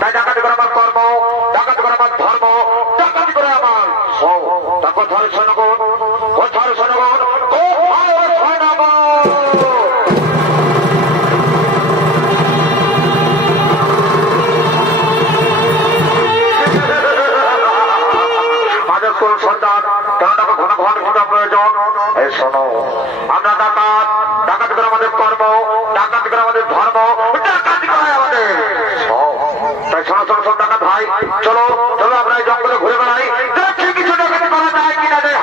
তাই ডাকাতি করে আমার কর্ম, ডাকাতি করে আমার ধর্ম, ডাকাতি করে আমার তা কোথার শোনগণ, কোথার শোনগণ, কোথার শোনাবো কোন সন্তান কেন ঘন ঘন ঘটা প্রয়োজন। এই শোনো, আমরা ডাকাত, ডাকাতি করে আমাদের কর্ম, ডাকাতি করে আমাদের ধর্ম, ডাকাতি করে আমাদের তাই শোনো শোনো শোনো ডাকাত ভাই, চলো চলো আমরা এই জঙ্গলে ঘুরে বেড়াই, দেখি কিছু ডাকাতি করা যায় কিনা যায়।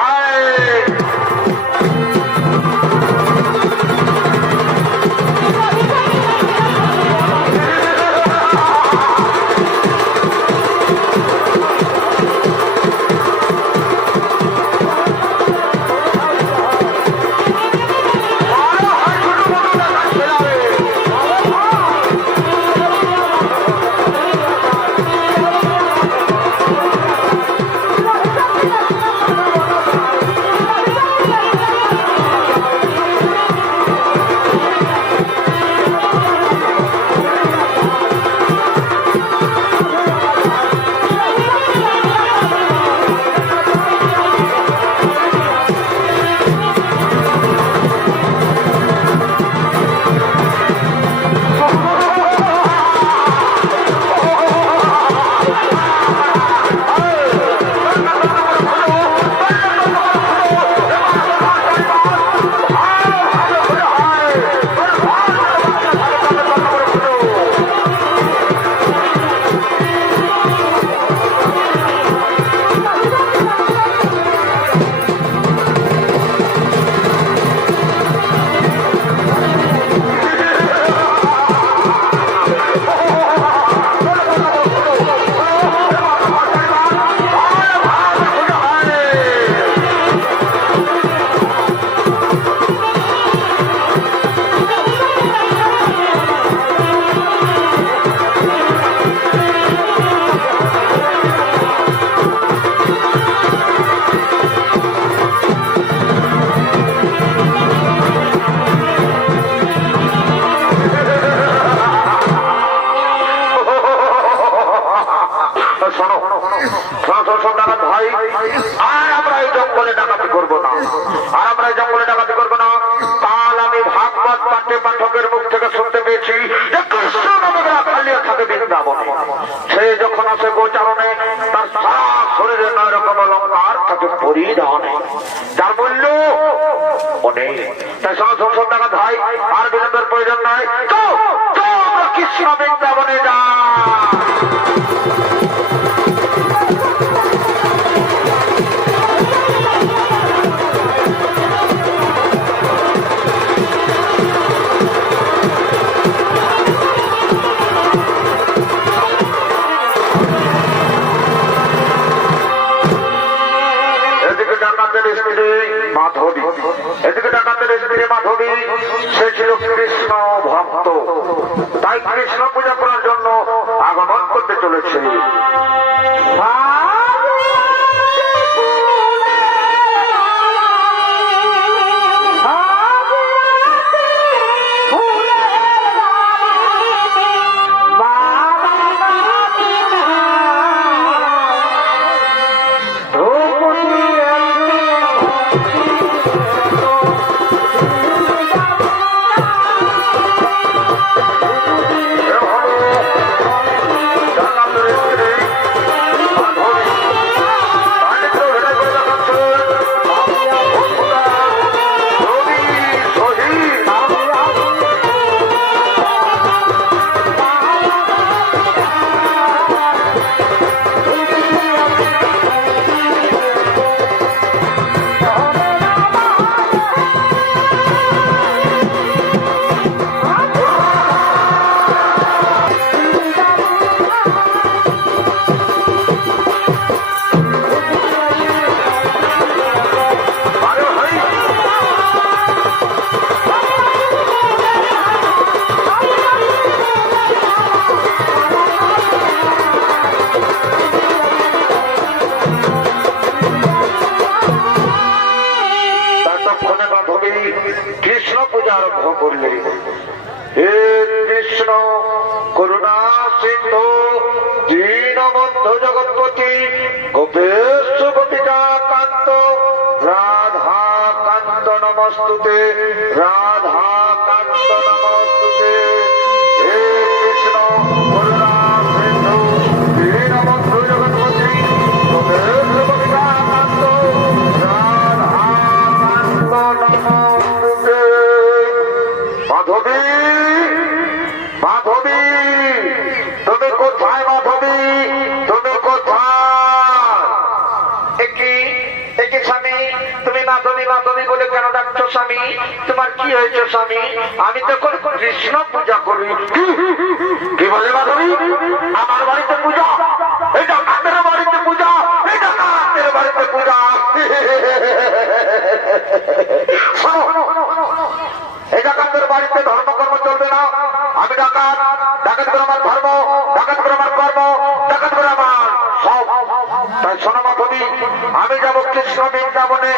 হায় ভাই, আর আমরা এই জঙ্গলে ডাকাতি করবো না, আর আমরা এই জঙ্গলে ডাকাতি করবো না। কাল আমি ভাগবত পাঠ্য পাঠকের মুখ থেকে শুনতে পেয়েছি যে কৃষ্ণ নামের খালিয়া থাকে বৃন্দাবনে। সে যখন আসে গোচারণে তার সারা শরীরে 9 রকম অলঙ্কার থাকে পরিধানে, যার মূল্য অনেক। তাই সংসদ ডাকাত ভাই, আর বিলম্বের প্রয়োজন নয়, আমরা কৃষ্ণ বৃন্দাবনে যা। মাধবী, এদিকে ডাকাতের স্ত্রী মাধবী, সে ছিল কৃষ্ণ ভক্ত, তাই কৃষ্ণ পূজা করার জন্য আগমন করতে চলেছে। কৃষ্ণ পূজা আরম্ভ করলেন। হে কৃষ্ণ করুণা সিন্ধু বন্ধু জগৎপতি গোপেশ গোপিকা কান্ত রাধা কান্ত নমস্তুতে রাধা কান্ত নমস্তুতে হে কৃষ্ণ করুণা সিন্ধু দীনবন্ধু জগৎপতি গোপেশ গোপিকা কান্ত রাধা কান্ত নমস্তুতে। মাধবী মাধবী তুমি কোথায়? মাধবী তুমি কোথায়? একে স্বামী তুমি মাধবী মাধবী বলে কেন ডাকছো স্বামী? তোমার কি হয়েছে স্বামী? আমি তো কৃষ্ণ পূজা করি। কি বলে মাধবী? আমার বাড়িতে পূজা? এটা কাদের বাড়িতে পূজা? এটা কাদের বাড়িতে পূজা? এই ডাকাতের বাড়িতে ধর্মকর্ম চলবে না। আমি ডাকাত, ডাকাত করে আমার ধর্ম, ডাকাত করে আমার কর্ম, ডাকাত করে আমার সব। তাই শোনো মাধবী, আমি যাবো কৃষ্ণ বৃন্দাবনে,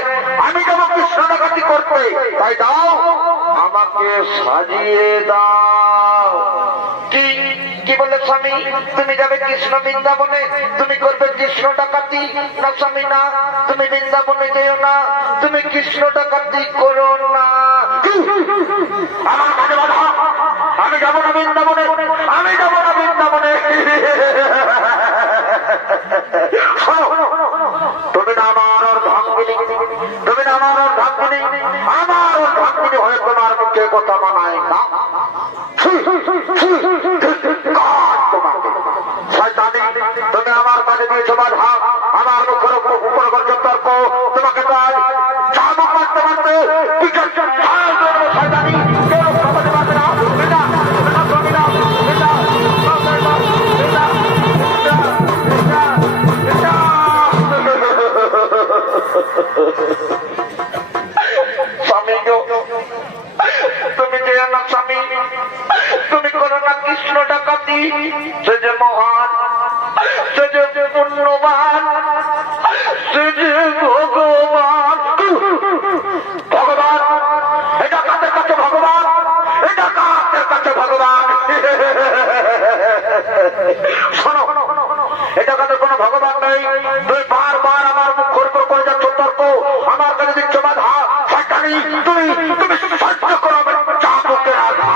আমি যাবো কৃষ্ণ ডাকাতি করতে। তাই দাও আমাকে সাজিয়ে দাও। কি বলে স্বামী? তুমি যাবে কৃষ্ণ বৃন্দাবনে, তুমি করবে কৃষ্ণ ডাকাতি? না স্বামী না, তুমি বৃন্দাবনে যেও না, তুমি কৃষ্ণ ডাকাতি করো না। আমার কাছে বাধা, আমি যাবো না বৃন্দাবনে, আমি যাবো না বৃন্দাবনে। তুমি না আমার অর্ধাঙ্গিনী, তুমি না আমার অর্ধাঙ্গিনী, আমার অর্ধাঙ্গিনী হয়ে তোমার মুখে কথা মানায় না। তুমি আমার কাছে দিয়েছো বাধা, আমার মুখের উপর করছো তর্ক। তোমাকে চাবুক মারতে মারতে স্বামী গো, তুমি যে না স্বামী, তুমি করো না কৃষ্ণ ডাকাতি। সে যে মহান, সে যে পুণ্যবান, সে যে ভগবান। ভগবান এটা কাদের কাছে ভগবান, এটা কাদের কাছে ভগবান। শোনো, এটা কাদের কোনো ভগবান নেই। তুই বারবার আমার মুখের উপর করে যাচ্ছ তর্ক, আমার কাছে দিচ্ছ বাধা। শয়তানি, তুমি তুমি সহ্য করো চাবুকে রাধা।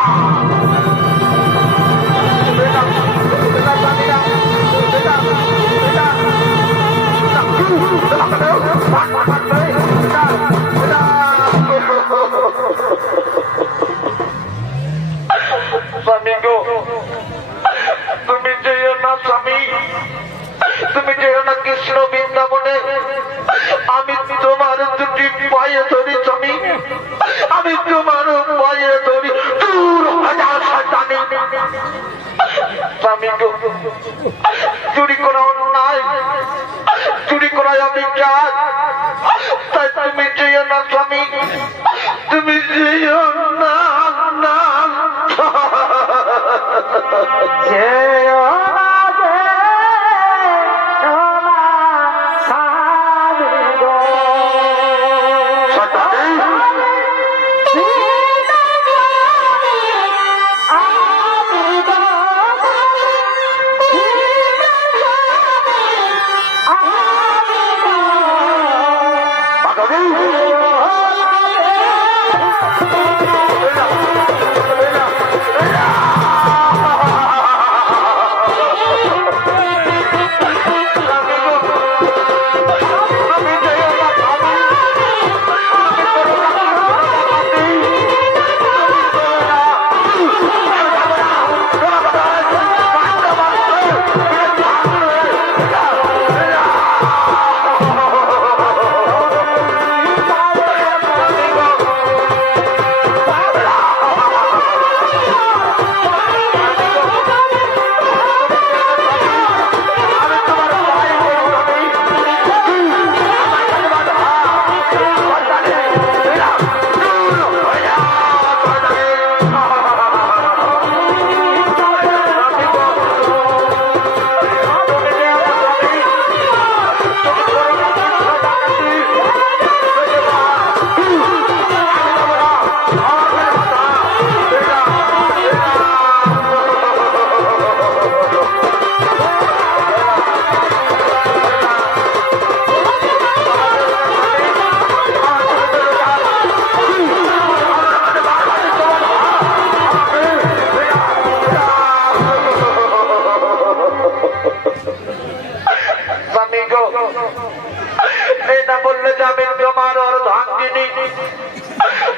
স্বামী গো, তুমি যেও না স্বামী, তুমি যেও না কৃষ্ণ বৃন্দাবনে। আমি তোমার দুটি পায়ে ধরি স্বামী, আমি তোমার পায়ে ধরি। দূর হাজার শয়তানি। স্বামী গো, চুরি করা অন্যায়, চুরি করা অবিচার। তাই তুমি যেও না স্বামী, তুমি যেও না। যেও না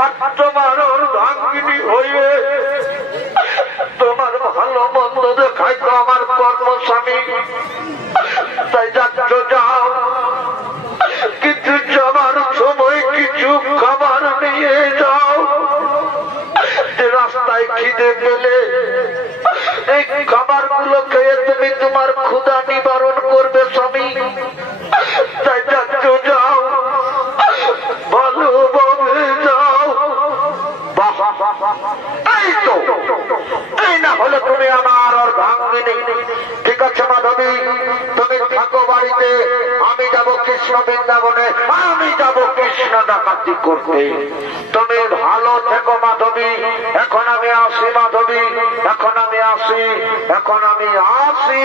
আর তোমার অর্ধাঙ্গিনী হয়ে তোমার ভালো মন্দ দেখাই তো আমার কর্মস্বামী। তাই যাচ্ছ যাও, কিন্তু যাবার সময় কিছু খাবার নিয়ে যাও। যে রাস্তায় খিদে পেলে এই খাবার গুলো খেয়ে তুমি তোমার ক্ষুধা নিবারণ করবে স্বামী। তাই যাচ্ছ যাও, ভালোভাবে যাও। এই তো, এই না হলে তুমি আমার অর্ধাঙ্গিনী। ঠিক আছে মাধবী, তুমি থাকো বাড়িতে, আমি যাব কৃষ্ণ বৃন্দাবনে, আমি যাব কৃষ্ণ ডাকাতি করতে। তুমি ভালো থেকো মাধবী। এখন আমি আসি মাধবী, এখন আমি আসি, এখন আমি আসি।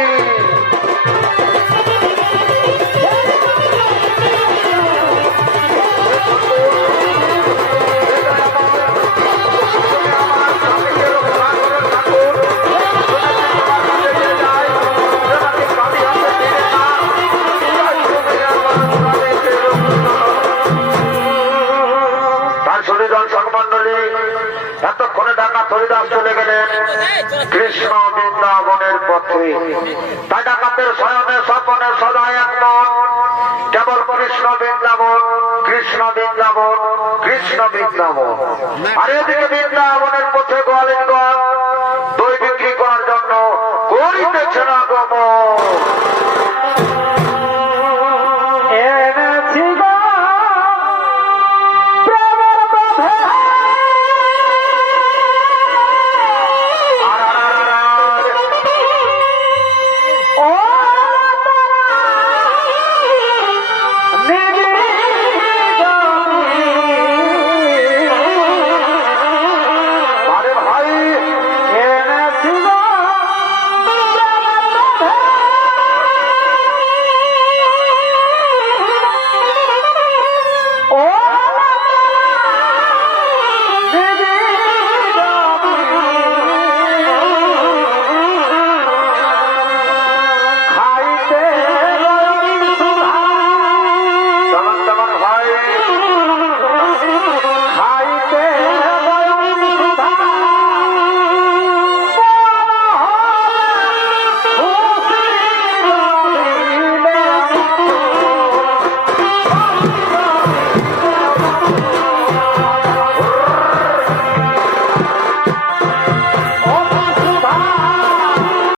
এতক্ষণে ডাকাত হরিদাস চলে গেলেন কৃষ্ণ বৃন্দাবনের পথে। তাই ডাকাতের শয়নে স্বপনে সদা এক মন, কেবল কৃষ্ণ বৃন্দাবন, কৃষ্ণ বৃন্দাবন, কৃষ্ণ বৃন্দাবন। আর এদিকে বৃন্দাবনের পথে গোয়ালিনগঞ্জ দই বিক্রি করার জন্য করিতেছে না গমন।